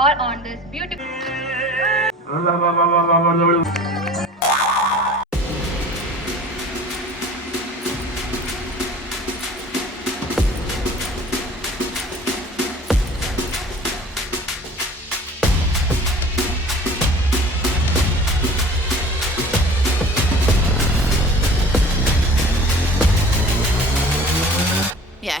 all on this beautiful. Yeah. Yeah.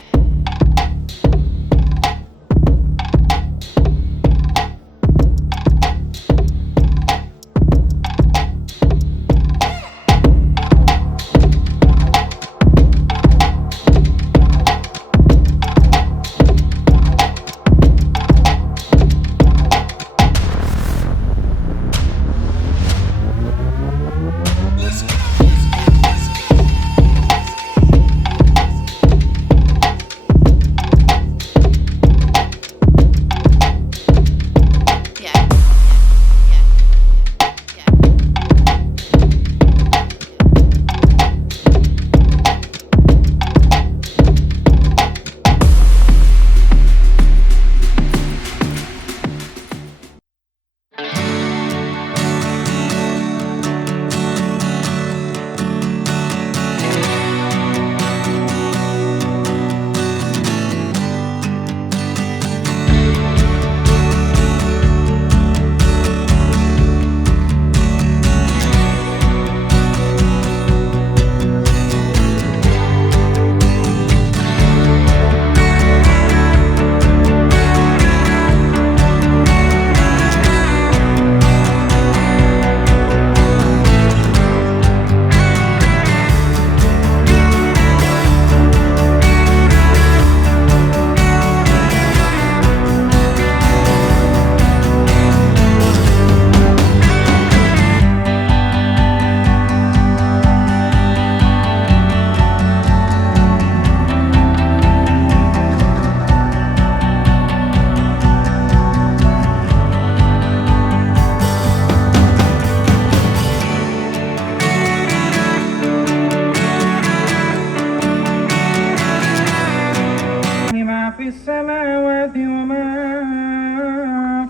ما في السماوات وما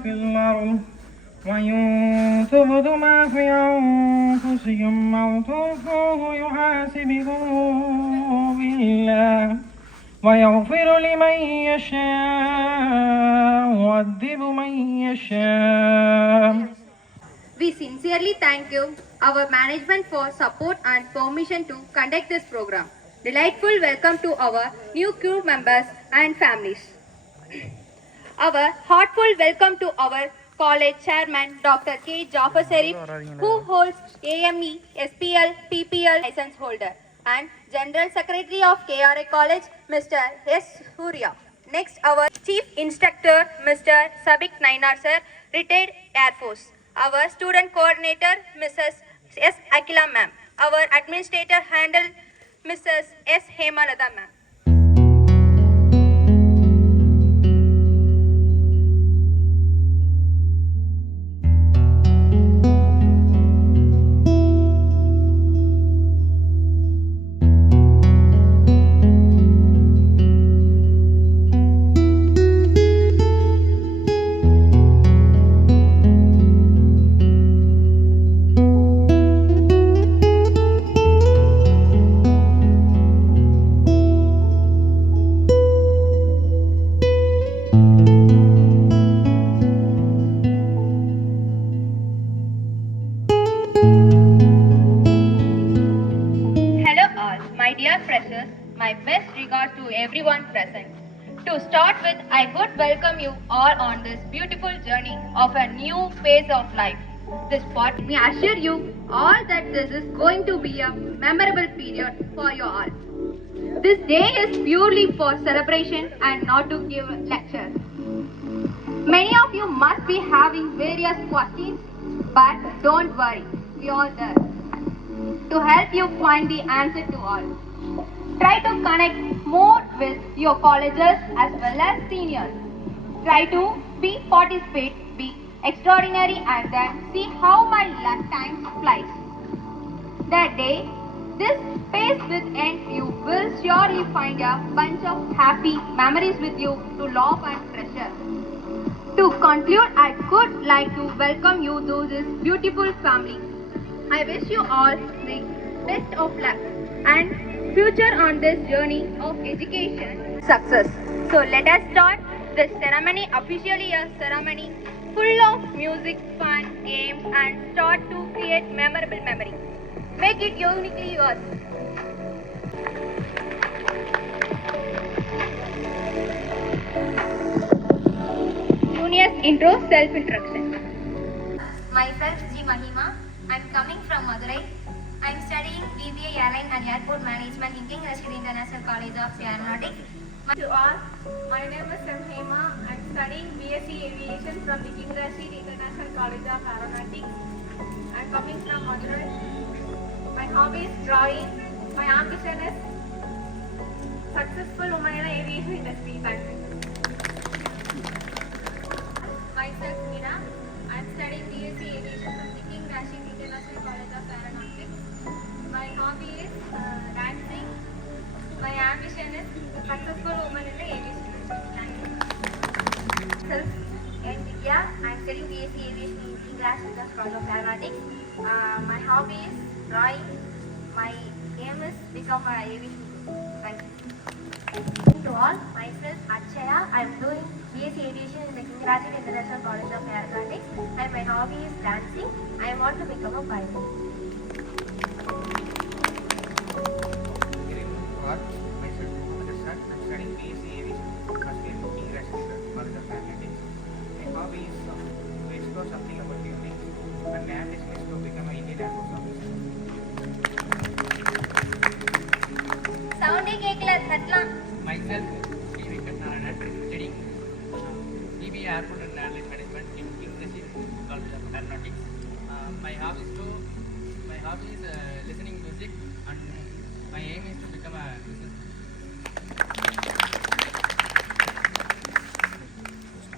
في الأرض وإن تبدوا ما في أنفسكم أو تخفوه يحاسبكم بالله ويغفر لمن يشاء ويعذب من يشاء. We sincerely thank you, our management, for support and permission to conduct this program. Delightful welcome to our new crew members and families. Our heartful welcome to our college chairman, Dr. K. Jafar Sharif, who holds AME, SPL, PPL license holder, and General Secretary of KRA College, Mr. S. Surya. Next, our Chief Instructor, Mr. Sabik Nainar sir, retired Air Force. Our Student Coordinator, Mrs. S. Akila ma'am. Our Administrator handle, Mrs. S. Hemalata ma'am. Hello all, my dear freshers, my best regards to everyone present. To start with, I would welcome you all on this beautiful journey of a new phase of life. This part, may assure you all that this is going to be a memorable period for you all. This day is purely for celebration and not to give lectures. Many of you must be having various questions, but don't worry, we are there to help you find the answer to all. Try to connect more with your colleges as well as seniors. Try to participate, be extraordinary, and then see how my time flies. That day, this space with end, you will surely find a bunch of happy memories with you to laugh and treasure. To conclude, I would like to welcome you to this beautiful family. I wish you all the best of luck and future on this journey of education success. So let us start this ceremony, officially a ceremony full of music, fun, games and start to create memorable memories. Make it uniquely yours. Junior's intro self-introduction. Myself G. Mahima. I'm coming from Madurai. I'm studying BBA Airline and Airport Management in King Rashid International College of Aeronautics. To all, my name is Hema. I'm studying BSc Aviation from the King Rashid International College of Aeronautics. I'm coming from Madurai. My hobby is drawing. My ambition is successful woman in the aviation industry. Thank you. Myself Meena. I'm studying BSc Aviation from the King Rashid International College of Aeronautics. My hobby is dancing. My ambition is successful woman in the aviation industry. Thank you. Myself and Vidya. I'm studying BSc Aviation in King Rashid International College of Aeronautics. My hobby is drawing. My aim is become an aviation. Thank you. To all, myself Achaya. I am doing BSc Aviation in the King Rashid International College of Aeronautics and my hobby is dancing. I want to become a pilot. Myself Muhammad Asad. I'm studying BSc Aviation first year in King Rashid College of Aeronautics. My hobby is to explore something about building and my ambition is to become an Indian Air Force officer. Sounding Kekla Thatla. Myself, Sri Venkatnarayanan, studying BBA Airport and Airline Management in King Rashid College of Aeronautics. My hobby is listening music and my aim is to become a business.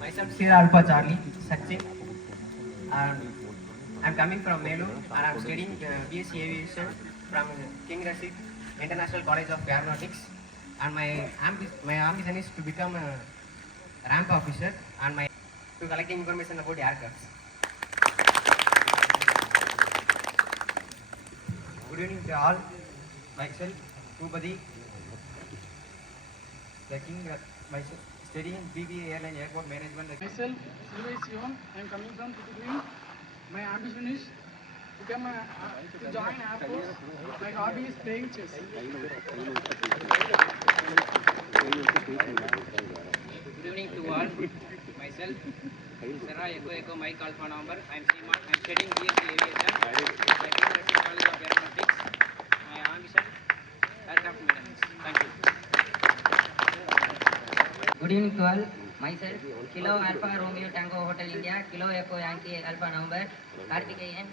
Myself, Sierra Alpha Charlie, Sachin. I'm coming from Melur and I'm studying BSc Aviation from King Rashid International College of Aeronautics. And my ambition is to become a ramp officer and to collecting information about aircrafts. Good evening to all. Myself, Bhupati, myself studying BBA Airline Airport Management. Myself, Silvai Sion. I am coming from Thoothukudi. My ambition is to join Air Force. My hobby is playing chess. Good evening to all. Myself, Sarah Echo Mike Alpha November. I'm Seema. I'm studying BSc Aviation at King Rashid College of Aeronautics. My ambition, aircraft maintenance. Thank you. Good evening to all. Myself, Kilo Alpha Romeo Tango Hotel India, Kilo Echo Yankee Alpha November, Karthikeyan,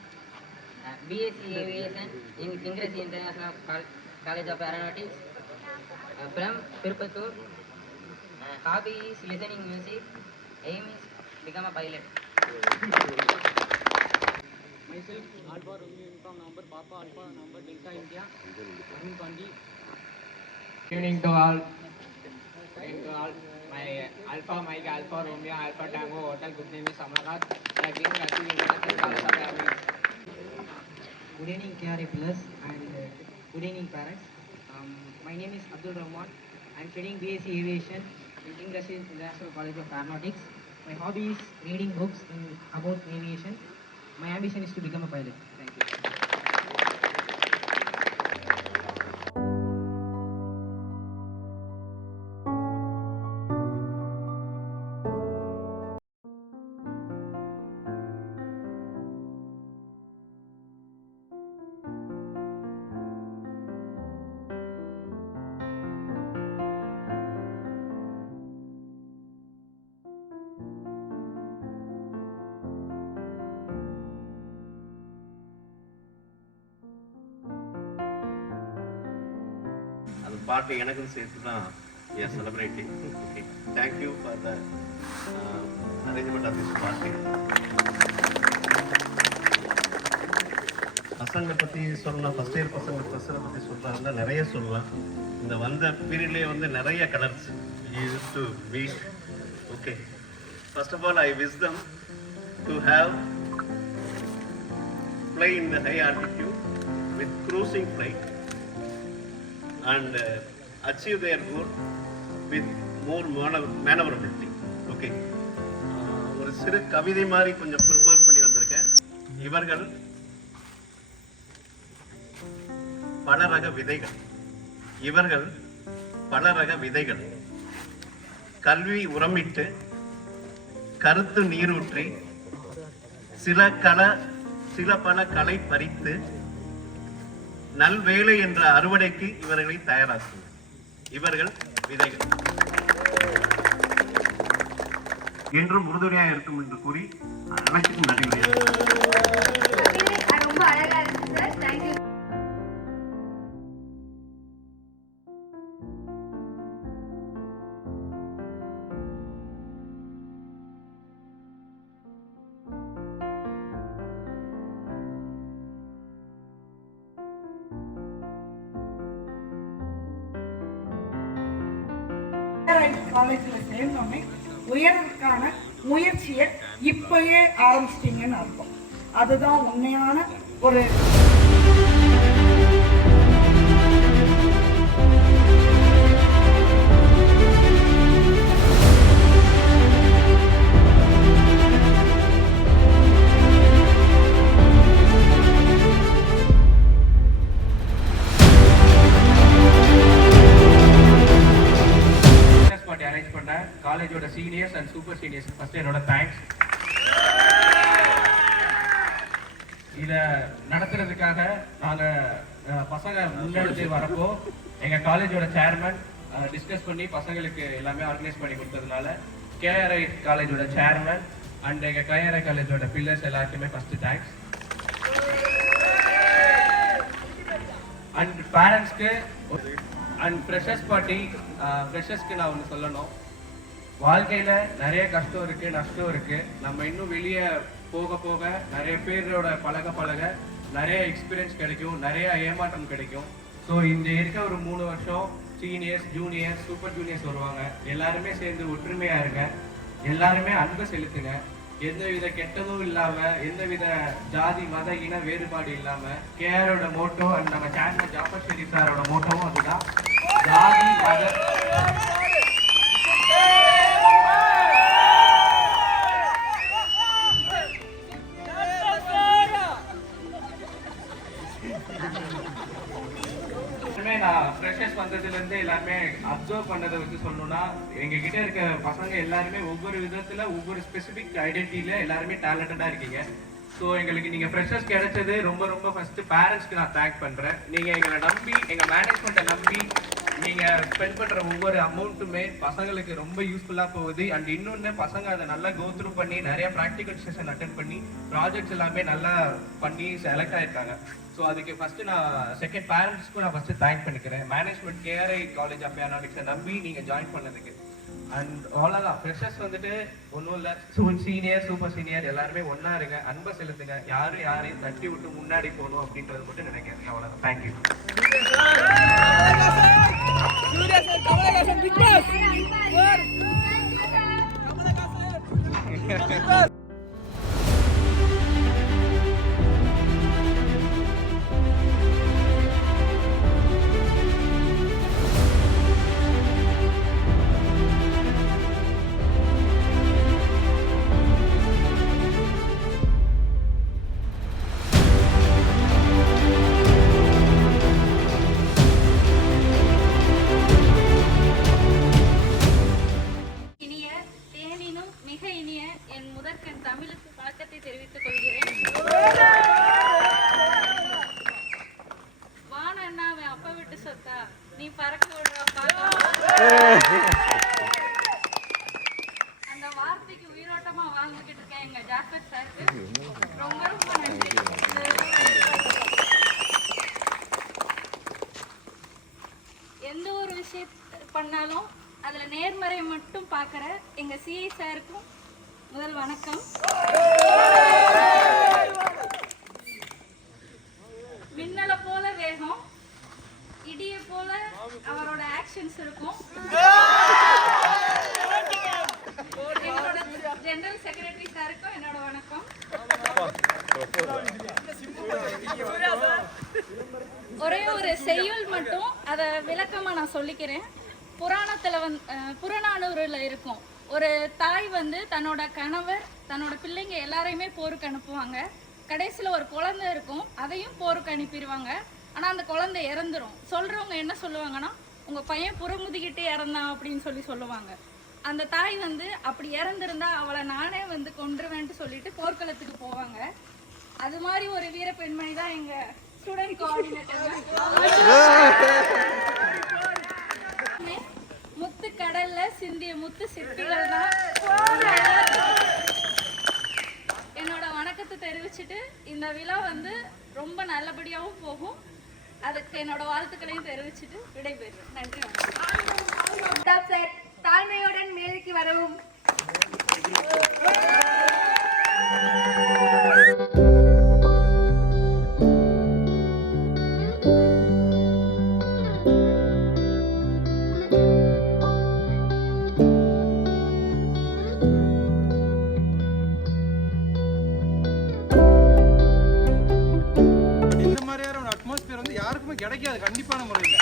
BSc Aviation in King Rashid International College of Aeronautics, from Tirupattur. Hobby is listening music. Aim is become a pilot. Myself, Alpha Romeo Uniform November, Papa Alpha November Delta India, Arun Pandi. Good evening to all. My Alpha Mike Alpha Romeo Alpha Tango Hotel. Good name is Samagat. The King Rashid International College of Aeronautics. Good evening, KRA Plus, and good evening, parents. My name is Abdul Rahman. I am studying BSc Aviation in King Rashid International College of Aeronautics. My hobby is reading books about aviation. My ambition is to become a pilot. Thank you. பாட்டு எனக்கும் சேர்த்து தான் we are celebrating. Okay. Thank you for the arrangement of this party. பசங்களை பற்றி சொல்லலாம், first year பசங்களை பற்றி சொல்கிறாங்க, நிறைய சொல்லலாம். இந்த வந்த பீரியட்லேயே வந்து நிறைய colours use to meet. Okay, First of all, I wish them to have fly in the high altitude with cruising flight and achieve their goal with more maneuverability. Okay. ஒரு சிறு கவிதை மாதிரி கொஞ்சம் ப்ரிப்பேர் பண்ணி வந்திருக்கேன். இவர்கள் பலரக விதைகள் கல்வி உரமிட்டு கருத்து நீரூற்றி சில பல களை பறித்து நல்வேலை என்ற அறுவடைக்கு இவர்களை தயாராக்கும். இவர்கள் விதைகள் என்றும் உறுதுணையாக இருக்கும் என்று கூறி அனைத்துக்கும் நன்றி. ரொம்ப அழகா இருக்கு சார். தேங்க்யூ. காலேஜில் சேர்ந்தோடனே உயர்வுக்கான முயற்சியை இப்பயே ஆரம்பிச்சிட்டிங்கன்னு அர்த்தம். அதுதான் உண்மையான ஒரு அரேஞ்ச் பண்ண காலேஜோட seniors and super seniors first என்னோட தேங்க்ஸ். இதை நடத்துறதுக்காக நாங்கள் பசங்க முன்னெடுத்து வரப்போ எங்கள் காலேஜோட சேர்மன் டிஸ்கஸ் பண்ணி பசங்களுக்கு எல்லாமே ஆர்கனைஸ் பண்ணி கொடுத்ததுனால கேஆர்ஐ காலேஜோட சேர்மன் அண்ட் எங்கள் கேஆர்ஐ காலேஜோட பில்லர்ஸ் எல்லாருக்குமே ஃபர்ஸ்ட் தேங்க்ஸ். அண்ட் பேரண்ட்ஸ்க்கு அண்ட் ஃப்ரெஷர்ஸ் பார்ட்டி ஃப்ரெஷர்ஸ்க்கு நான் ஒன்று சொல்லணும். வாழ்க்கையில் நிறைய கஷ்டம் இருக்குது, நஷ்டம் இருக்குது. நம்ம இன்னும் வெளியே போக போக நிறைய பேரோட பழக நிறைய எக்ஸ்பீரியன்ஸ் கிடைக்கும், நிறைய ஏமாற்றம் கிடைக்கும். ஸோ இந்த இருக்க ஒரு 3 வருஷம் சீனியர்ஸ், ஜூனியர்ஸ், சூப்பர் ஜூனியர்ஸ் வருவாங்க. எல்லாருமே சேர்ந்து ஒற்றுமையாக இருங்க, எல்லாருமே அன்பு செலுத்துங்க. எந்தவித கெட்டதும் இல்லாமல், எந்தவித ஜாதி மத இன வேறுபாடு இல்லாமல் கேஆரோட மோட்டோ அண்ட் நம்ம சேர்மன் ஜாஃபர் ஷெரீப் சாரோட மோட்டோவும் அதுதான். ஜாதி மத நான் ஃப்ரெஷர்ஸ் வந்ததுலேருந்து எல்லாமே அப்சர்வ் பண்ணதை வச்சு சொல்லணும்னா எங்ககிட்ட இருக்க பசங்க எல்லாருமே ஒவ்வொரு விதத்துல ஒவ்வொரு ஸ்பெசிபிக் ஐடென்டிட்டியில எல்லாருமே டேலண்டடா இருக்கீங்க. ஸோ எங்களுக்கு நீங்க ஃப்ரெஷர்ஸ் கிடைச்சது ரொம்ப ரொம்ப ஃபர்ஸ்ட் பேரண்ட்ஸ்க்கு நான் தேங்க் பண்றேன். நீங்க எங்களை நம்பி, எங்க மேனேஜ்மெண்ட்டை நம்பி நீங்க ஸ்பெண்ட் பண்ற ஒவ்வொரு அமௌண்ட்டுமே பசங்களுக்கு ரொம்ப யூஸ்ஃபுல்லா போகுது. அண்ட் இன்னொன்று பசங்க அதை நல்லா கோ த்ரூ பண்ணி நிறைய ப்ராக்டிகல் செஷன் அட்டென்ட் பண்ணி ப்ராஜெக்ட்ஸ் எல்லாமே நல்லா பண்ணி செலக்ட் ஆயிருக்காங்க. ஸோ அதுக்கு ஃபர்ஸ்ட் நான் செகண்ட் பேரண்ட்ஸ்க்கும் நான் ஃபர்ஸ்ட் தேங்க் பண்ணிக்கிறேன். மேனேஜ்மெண்ட் கேஆர்ஐ காலேஜ் ஆஃப் ஏரோநாட்டிக்ஸை நம்பி நீங்க ஜாயின் பண்ணதுக்கு. அண்ட் அவ்வளோதான். ஃப்ரெஷர்ஸ் வந்துட்டு ஒன்றும் இல்லை, சீனியர் சூப்பர் சீனியர் எல்லாருமே ஒன்றா இருங்க, அன்பை செலுத்துங்க, யாரையும் தட்டி விட்டு முன்னாடி போகணும் அப்படின்றது மட்டும் நினைக்கிறேன். அவ்வளோதான். தேங்க்யூ. அந்த வார்த்தைக்கு உயிரோட்டமா வாழ்ந்துகிட்டு இருக்கேன் எங்க ஜாஃபர் சாருக்கு ரொம்ப ரொம்ப நன்றி. எந்த ஒரு விஷயம் பண்ணாலும் அதுல நேர்மறை மட்டும் பார்க்குற எங்க சிஐ சாருக்கும் முதல் வணக்கம். மின்னலை போல வேகம், இடிய போல அவரோட ஆக்ஷன்ஸ் இருக்கும். எங்களோட ஜெனரல் செக்ரட்டரி சாருக்கும் என்னோட வணக்கம். ஒரே ஒரு செய்யுள் மட்டும் அதை விளக்கமாக நான் சொல்லிக்கிறேன். புராணத்தில் புறநானூறில் இருக்கும். ஒரு தாய் தன்னோட கணவர் தன்னோட பிள்ளைங்க எல்லாரையுமே போருக்கு அனுப்புவாங்க. கடைசியில் ஒரு குழந்தை இருக்கும், அதையும் போருக்கு அனுப்பிடுவாங்க. ஆனால் அந்த குழந்தை இறந்துரும். சொல்கிறவங்க என்ன சொல்லுவாங்கன்னா, உங்கள் பையன் புறமுதுகிட்டு இறந்தான் அப்படின்னு சொல்லுவாங்க. அந்த தாய் அப்படி இறந்துருந்தா அவளை நானே கொன்றுவேன்ட்டு சொல்லிட்டு போர்க்களத்துக்கு போவாங்க. அது மாதிரி ஒரு வீர பெண்மணி தான் எங்கள் ஸ்டூடெண்ட் கோஆர்டினேட்டர். முத்து கடல்ல சிந்திய முத்து சிற்பிகள் தான். என்னோட வணக்கத்தை தெரிவிச்சுட்டு இந்த விழா ரொம்ப நல்லபடியாகவும் போகும். அதுக்கு என்னோட வாழ்த்துக்களையும் தெரிவிச்சுட்டு விடைபெறுறேன். நன்றி. சார் தாழ்மையுடன் மேலுக்கு வரவும். இந்த மாதிரியான ஒரு அட்மாஸ்பியர் யாருக்குமே கிடைக்காது கண்டிப்பான முறையில்.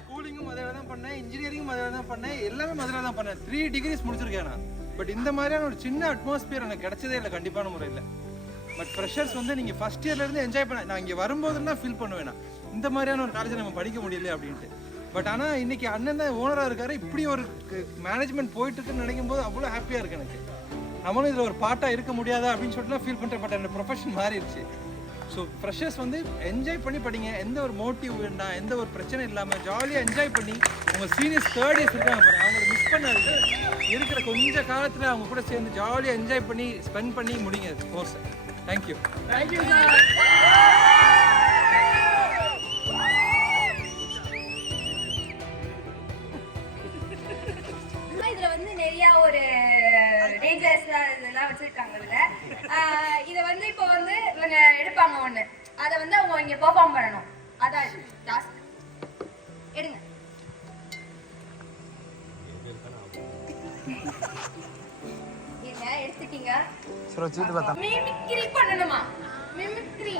ஸ்கூலிங்கும் மதுரை தான் பண்ணேன், இன்ஜினியரிங்கும் மதுரை தான் பண்ணேன், எல்லாமே மதுரை தான் பண்ணேன். 3 டிகிரிஸ் முடிச்சிருக்கேன் நான். பட் இந்த மாதிரியான ஒரு சின்ன அட்மாஸ்பியர் எனக்கு கிடைச்சதே இல்லை கண்டிப்பான முறையில். பட் ஃப்ரெஷர்ஸ் நீங்கள் ஃபஸ்ட் இயர்லேருந்து என்ஜாய் பண்ண, நான் இங்கே வரும்போதுலாம் ஃபீல் பண்ணுவேன், இந்த மாதிரியான ஒரு காலேஜில் நம்ம படிக்க முடியல அப்படின்ட்டு. பட் ஆனால் இன்னைக்கு அண்ணன் தான் ஓனராக இருக்காரு. இப்படி ஒரு மேனேஜ்மெண்ட் போயிட்டு இருக்குன்னு நினைக்கும் போது அவ்வளோ ஹாப்பியாக இருக்கு எனக்கு. நம்மளும் இதில் ஒரு பார்ட்டாக இருக்க முடியாதா அப்படின்னு சொல்லிட்டுலாம் ஃபீல் பண்ணுறேன். பட் என்னோட ப்ரொஃபஷன் மாறிடுச்சு. ஸோ ஃப்ரெஷர்ஸ் என்ஜாய் பண்ணி படிங்க. எந்த ஒரு மோட்டிவ் வேண்டாம், எந்த ஒரு பிரச்சனை இல்லாமல் ஜாலியாக என்ஜாய் பண்ணி உங்கள் சீனியர்ஸ் 3rd இயர்ஸ் இருக்காங்க பாருங்க, அவங்கள மிஸ் பண்ணாது. இருக்கிற கொஞ்சம் காலத்தில் அவங்க கூட சேர்ந்து ஜாலியாக என்ஜாய் பண்ணி ஸ்பெண்ட் பண்ணி முடிங்க கோர்ஸ். தேங்க்யூ. தேங்க்யூ. நிறைய ஒரு டேஞ்சரஸ் இதெல்லாம் வச்சிருக்காங்க. இதை இப்போ இவங்க எடுப்பாங்க ஒண்ணு, அதை அவங்க இங்க பெர்ஃபார்ம் பண்ணணும். அதான் டாஸ்க். எடுங்க. என்ன எடுத்துட்டீங்க? மிமிக்ரி பண்ணணுமா? மிமிக்ரி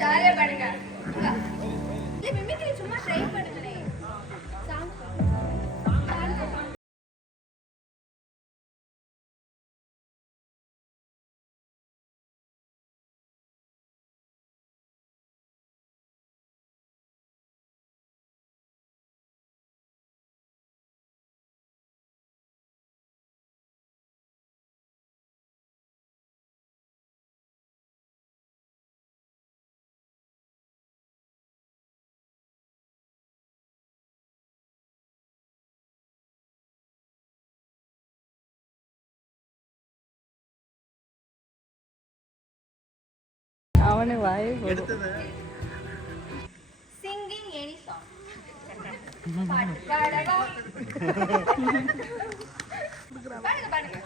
ஜாலியா பண்ணுங்க. இல்ல மிமிக்ரி சும்மா ட்ரை பண்ணுங்களே. அவனு வாய் எடுத்தது Singing any song. பாட்டு பாடவா? பாடுங்க.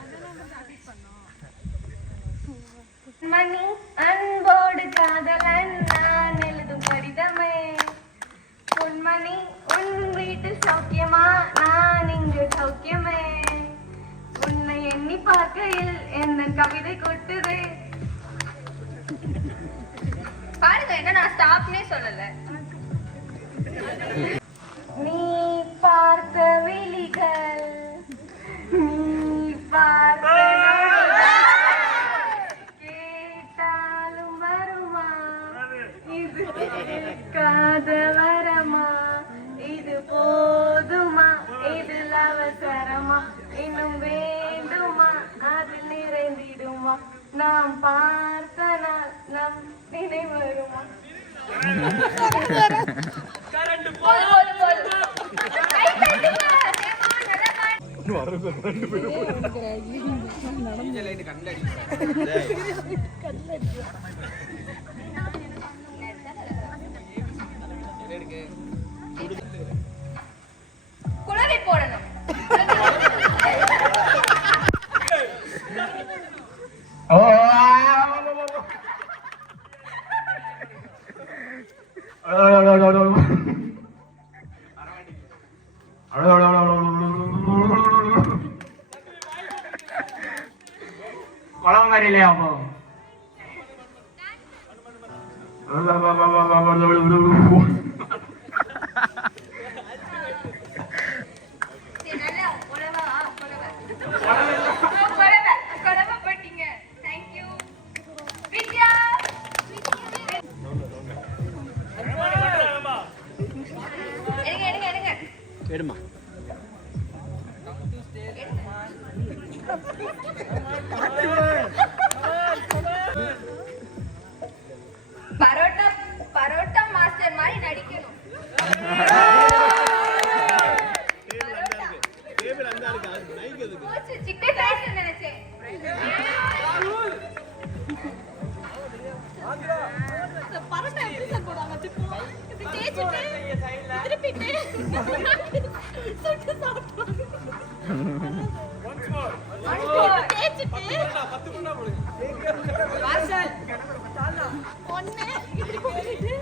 மணி அன்போடு காதலன் நான் எழுதும் கடிதமே. பொன்மணி உன் வீட்டு சௌக்கியமா, நான் இங்கு சௌக்கியமே. உன்னை எண்ணி பார்க்கையில் என்ன கவிதை கொட்டுதே. பாருங்க, என்ன நான் ஸ்டாப்னே சொல்லல. நீ பார்த்த விழிகள், நீ பார்த்த கேட்டாலும் வருமா, இது கேட்காத வரமா, இது போதுமா, இதில் அவசரமா, இன்னும் வேண்டுமா, அது நிறைந்திடுமா, நாம் பார்த்த நாள் நம் நினைவு வருமா. குளவி போடணும். கையிலே ஆகும். எடுமா பரோட்டா மாஸ்டர் மாதிரி நடிக்கணும். சிக்கன் ரைஸ் நினைச்சேன். பரோட்டா எப்படி சார் போடுவாங்க? இப்படி தேய்ச்சிட்டு திருப்பிட்டு சுட்டு சாப்பிடுவாங்க. தேய்ச்சிட்டு ஒண்ணு இப்படி போட்டுட்டு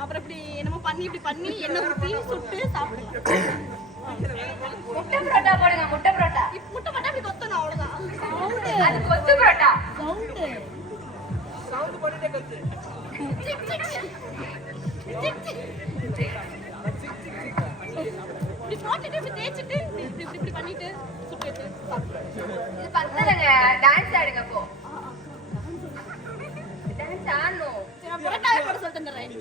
அப்புறம் இப்படி என்னமோ இப்படி பண்ணி எண்ணெய் ஊற்றி சுட்டு சாப்பிடுவாங்க. முட்டை பரோட்டா போடுங்க. முட்டை பரோட்டா இப்படி கொத்தணும், அவ்வளவுதான். அது கொத்து பரோட்டா. சவுண்ட் பண்ணிட்டே கத்து. இப்படி போட்டுட்டு இப்படி தேய்ச்சிட்டு இப்படி பண்ணிட்டு சுட்டு சாப்பிடுவாங்க. இது பத்தலங்க. டான்ஸ் ஆடுங்க போ. டான்ஸ் ஆடணும். நான் பரோட்டாவே போட சொல்லிட்டு வந்துடுறேன்.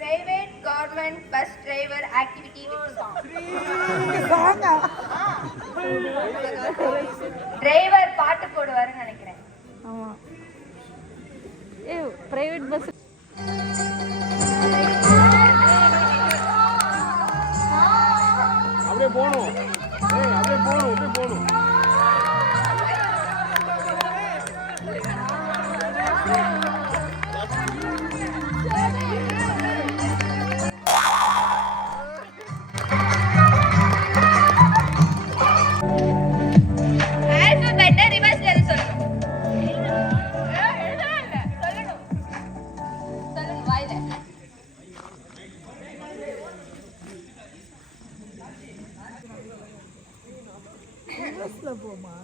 Private government bus driver activity with song. Driver பாட்டு போடுவாருன்னு நினைக்கிறேன். ஆமா. பிரைவேட் பஸ் அப்படியே போணும். அப்படியே போணும். ஆல்பபெட்டை ரிவர்ஸ்ல சொல்லணும். சொல்லணும் வாயில.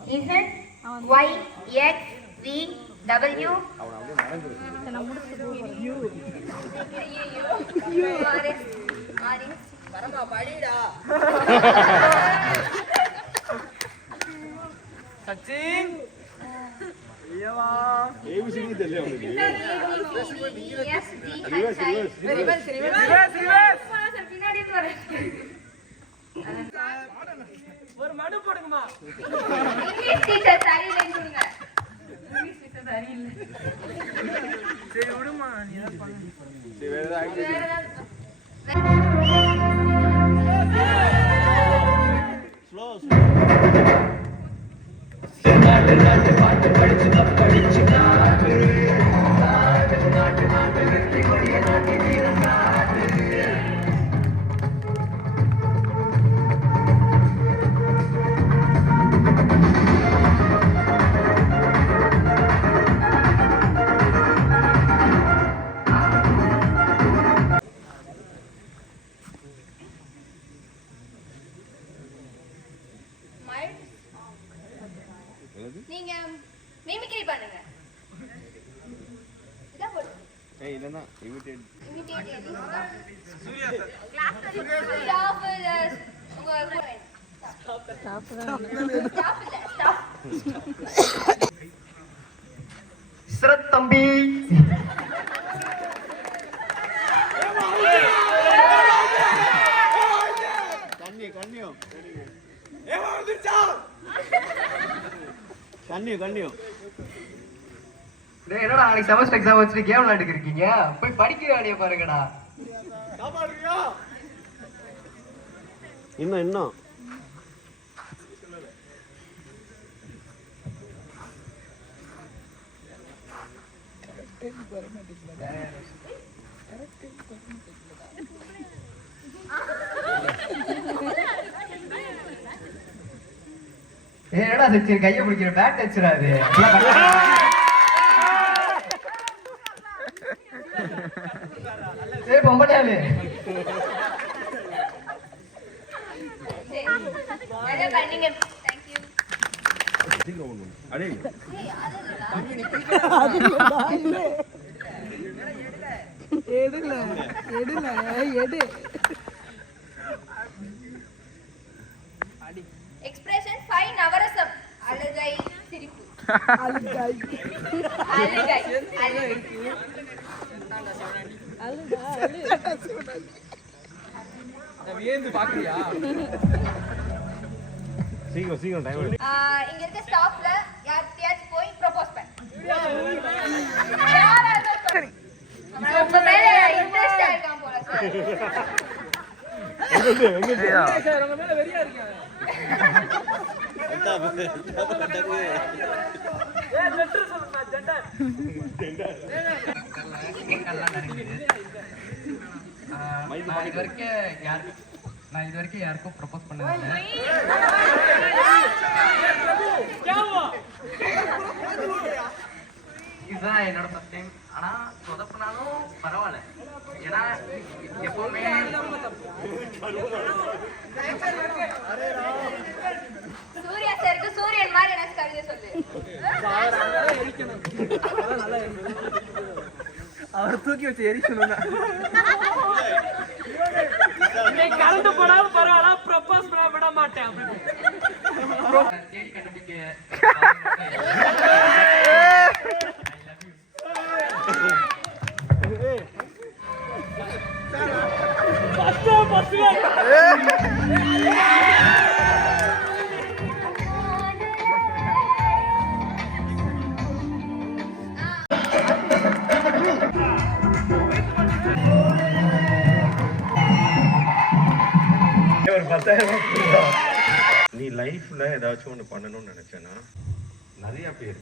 Listen. Y X Z W. வரமா படிடா. சச்சின் ஐயவா ஏபிசிடி தெரியல உங்களுக்கு. ரிவர்ஸ் பின்னாடி வரேன். ஒரு மனு போடுங்கம்மா. இங்கிலீஷ் டீச்சர் சரியில்லைன்னு சொல்லுங்க. இங்கிலீஷ் டீச்சர் சரியில்லை. சரி விடுமா, நீ ஏதாவது பண்ணு. சரி வேற ஏதாவது ஆக்டிவிட்டி. ஸ்லோ நீங்க மிமிக்ரி பண்ணுங்க. இத போடு. ஏய் இல்லனா இமிட்டேட் சூர்யா சார். ஸ்டாப் உங்க ஸ்டாப். இஸ்ரத் தம்பி. கண்ணியம் ஏமா வந்துச்சா? கண்ணியம் டேய் என்னடா நாளைக்கு செமஸ்டர் எக்ஸாம் வச்சுட்டு கேம் விளையாடிட்டு இருக்கீங்க? போய் படிக்கிற வேலையை பாருங்கடா. சாப்பாடுறியா? இன்னும் என்னடா சச்சின் கையை பிடிக்கிற பேட் டச்சுறாது. ஏய் பொம்பட்டாவே. அத பண்ணீங்க. Thank you. அடே எடு Expression 5 நவரசம். அழுகை, சிரிப்பு. அழுகை அழுகை. வியந்து பாக்குறியா? சீக்கிரம் டைம் எடு. இங்க இருக்க ஸ்டாஃப்ல யார்கிட்டயாச்சும் போய் ப்ரோபோஸ் பண்ணு. உங்க மேல இன்ட்ரெஸ்டா இருக்கான் போல சார். சார் உங்க மேல வெறியா இருக்கேன். லெட்டர் சொல்லுங்க ஜெண்டர். நான் இது வரைக்கும் யாருக்கும் ப்ரப்போஸ் பண்ணதில்லை. இதுதான் என்னோட ஃபர்ஸ்ட் டைம். ஆனா சொதப்பினாலும் பரவாயில்ல, ஏன்னா எப்பவுமே சூர்யா சாருக்கு சூரியன் மாதிரி எனக்கு கவிதை சொல்லு. அவர் தூக்கி வச்சு எரிக்கணும். கலந்து போனாலும் பரவாயில்ல, ப்ரப்போஸ் பண்ண விட மாட்டேன். தேடி கண்டுபிடிக்க நீ லைஃப்ல ஏதாச்சும் ஒன்று பண்ணணும்னு நினைச்சேன்னா நிறைய பேர்